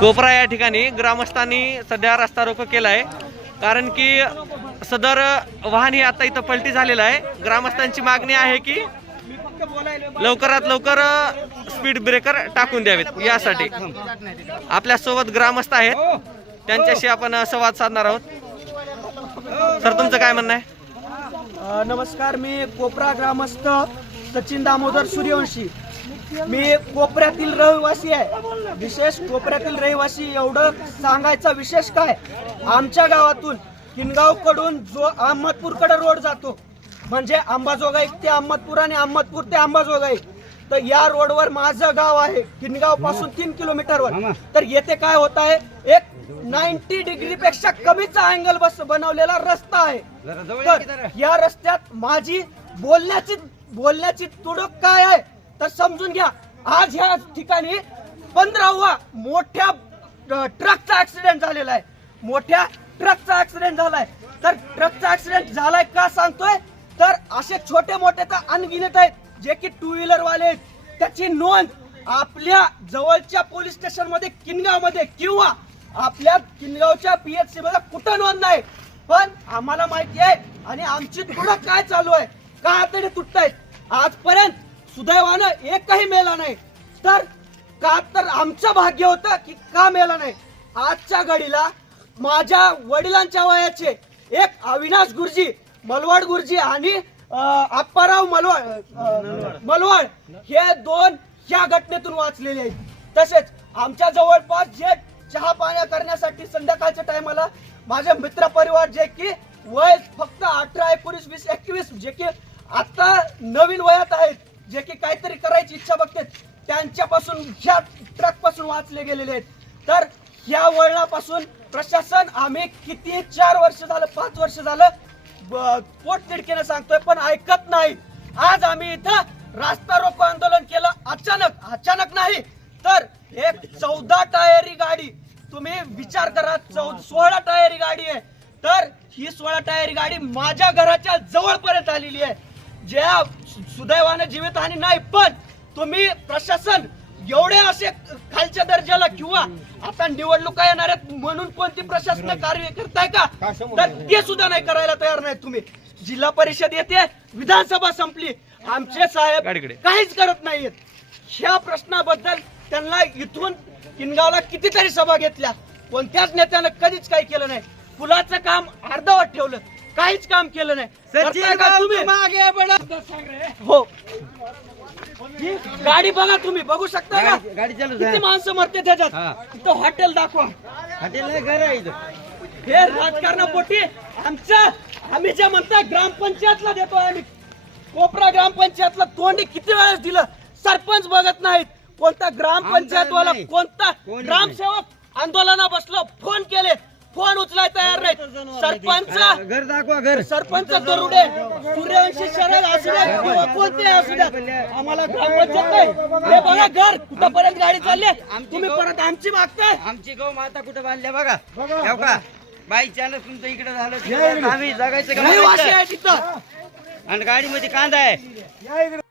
कोपरा या ठिकाणी ग्रामस्थांनी सध्या रस्ता रोको केला आहे, कारण की सदर वाहन हे आता इथं पलटी झालेलं आहे। ग्रामस्थांची मागणी आहे की लवकरात लवकर स्पीड ब्रेकर टाकून द्यावेत। यासाठी आपल्या सोबत ग्रामस्थ आहेत, त्यांच्याशी आपण संवाद साधणार आहोत। सर, तुमचं काय म्हणणं आहे? नमस्कार, मी कोपरा ग्रामस्थ सचिन दामोदर सूर्यवंशी। मी कोपऱ्यातील रहिवासी आहे। विशेष कोपऱ्यातील रहिवासी एवढं सांगायचा विशेष काय, आमच्या गावातून किनगाव कडून जो अहमदपूरकडे रोड जातो, म्हणजे अंबाजोगाई ते अहमदपूर आणि अहमदपूर ते अंबाजोगाई, तर या रोडवर माझं गाव आहे किनगाव पासून 3 किलोमीटरवर। तर येथे काय होत आहे, एक 90 डिग्री पेक्षा कमीचा अँगल बनवलेला रस्ता आहे। तर या रस्त्यात माझी बोलण्याची तुडक काय आहे तर समजून घ्या। आज ह्या ठिकाणी 15वा मोठ्या ट्रकचा ऍक्सिडेंट झालेला आहे। मोठ्या ट्रकचा ऍक्सिडेंट झालाय। तर ट्रकचा ऍक्सिडेंट झालाय का सांगतोय, तर असे छोटे मोठे तर अनगिनत आहेत जे की 2 व्हीलर वाले आहेत। त्याची नोंद आपल्या जवळच्या पोलीस स्टेशन मध्ये किनगाव मध्ये किंवा आपल्या किनगावच्या PHC मध्ये कुठं नोंद नाही, पण आम्हाला माहिती आहे आणि आमची पुढं काय चालू आहे, का हाताने तुटतायत। आजपर्यंत सुदैवानं एकही मेला नाही, तर आमचं भाग्य होतं की का मेला नाही। आजच्या घडीला माझ्या वडिलांच्या वयाचे एक अविनाश गुरुजी मलवाड गुरुजी आणि आप्पाराव मलवाड हे दोन या घटनेतून वाचलेले आहेत। तसेच आमच्या जवळपास जे चहा पाण्या करण्यासाठी संध्याकाळच्या टायमाला माझे मित्र परिवार जे की वय फक्त 18, 19, 20, 21 जे की आता नवीन वयात आहेत, जे की काहीतरी करायची इच्छा बघतात, त्यांच्यापासून ह्या ट्रक पासून वाचले गेलेले आहेत। तर या वळणापासून प्रशासन आम्ही किती 4 वर्ष झालं 5 वर्ष झालं पोटतिडकीने सांगतोय, पण ऐकत नाही। आज आम्ही इथं रास्ता रोको आंदोलन केलं। अचानक नाही तर एक 14 टायरी गाडी, तुम्ही विचार करा, 16 टायरी गाडी आहे। तर ही 16 टायरी गाडी माझ्या घराच्या जवळपर्यंत आलेली आहे। ज्या सुदैवाने जीवितहानी नाही, पण तुम्ही प्रशासन एवढे असे खालच्या दर्जाला किंवा आता निवडणुका येणार आहेत म्हणून कोणती प्रशासन कार्य करताय का, तर ते सुद्धा नाही करायला तयार नाही तुम्ही। जिल्हा परिषद येते, विधानसभा संपली, आमचे साहेब काहीच करत नाहीयेत। ह्या प्रश्नाबद्दल त्यांना इथून किनगावला कितीतरी सभा घेतल्या, कोणत्याच नेत्यानं कधीच काही केलं नाही। पुलाचं काम अर्धवट ठेवलं, काहीच काम केलं नाही। हो, गाडी बघा, तुम्ही बघू शकता का किती माणसं मरते त्याच्यात। इथं हॉटेल दाखवा, हॉटेल नाही घर आहे इथं। हे राजकारणापोटी आम्ही जे म्हणता ग्रामपंचायतला देतो, आम्ही कोपरा ग्रामपंचायतला तोंडी किती वेळेस दिलं, सरपंच बघत नाहीत। कोणता ग्रामपंचायत वाला, कोणता ग्रामसेवक आंदोलना बसलो, फोन केले, फोन उचलाय तयार नाही। सरपंच घर दाखवा, घर सरपंच दरुडे सूर्यवंशी शरद असू द्या किंवा कोणते असू द्या, आम्हाला ग्रामपंचायत नाही। हे बघा घर कुठपर्यंत गाडी चालली, तुम्ही परत आमची मागताय। आमची गौ माता कुठे बांधल्या बघा, हो का बाई चालत तुमचं इकडे झालं, आम्ही जगायचं रहिवासी आहे तिथं आणि गाडीमध्ये कांदा आहे।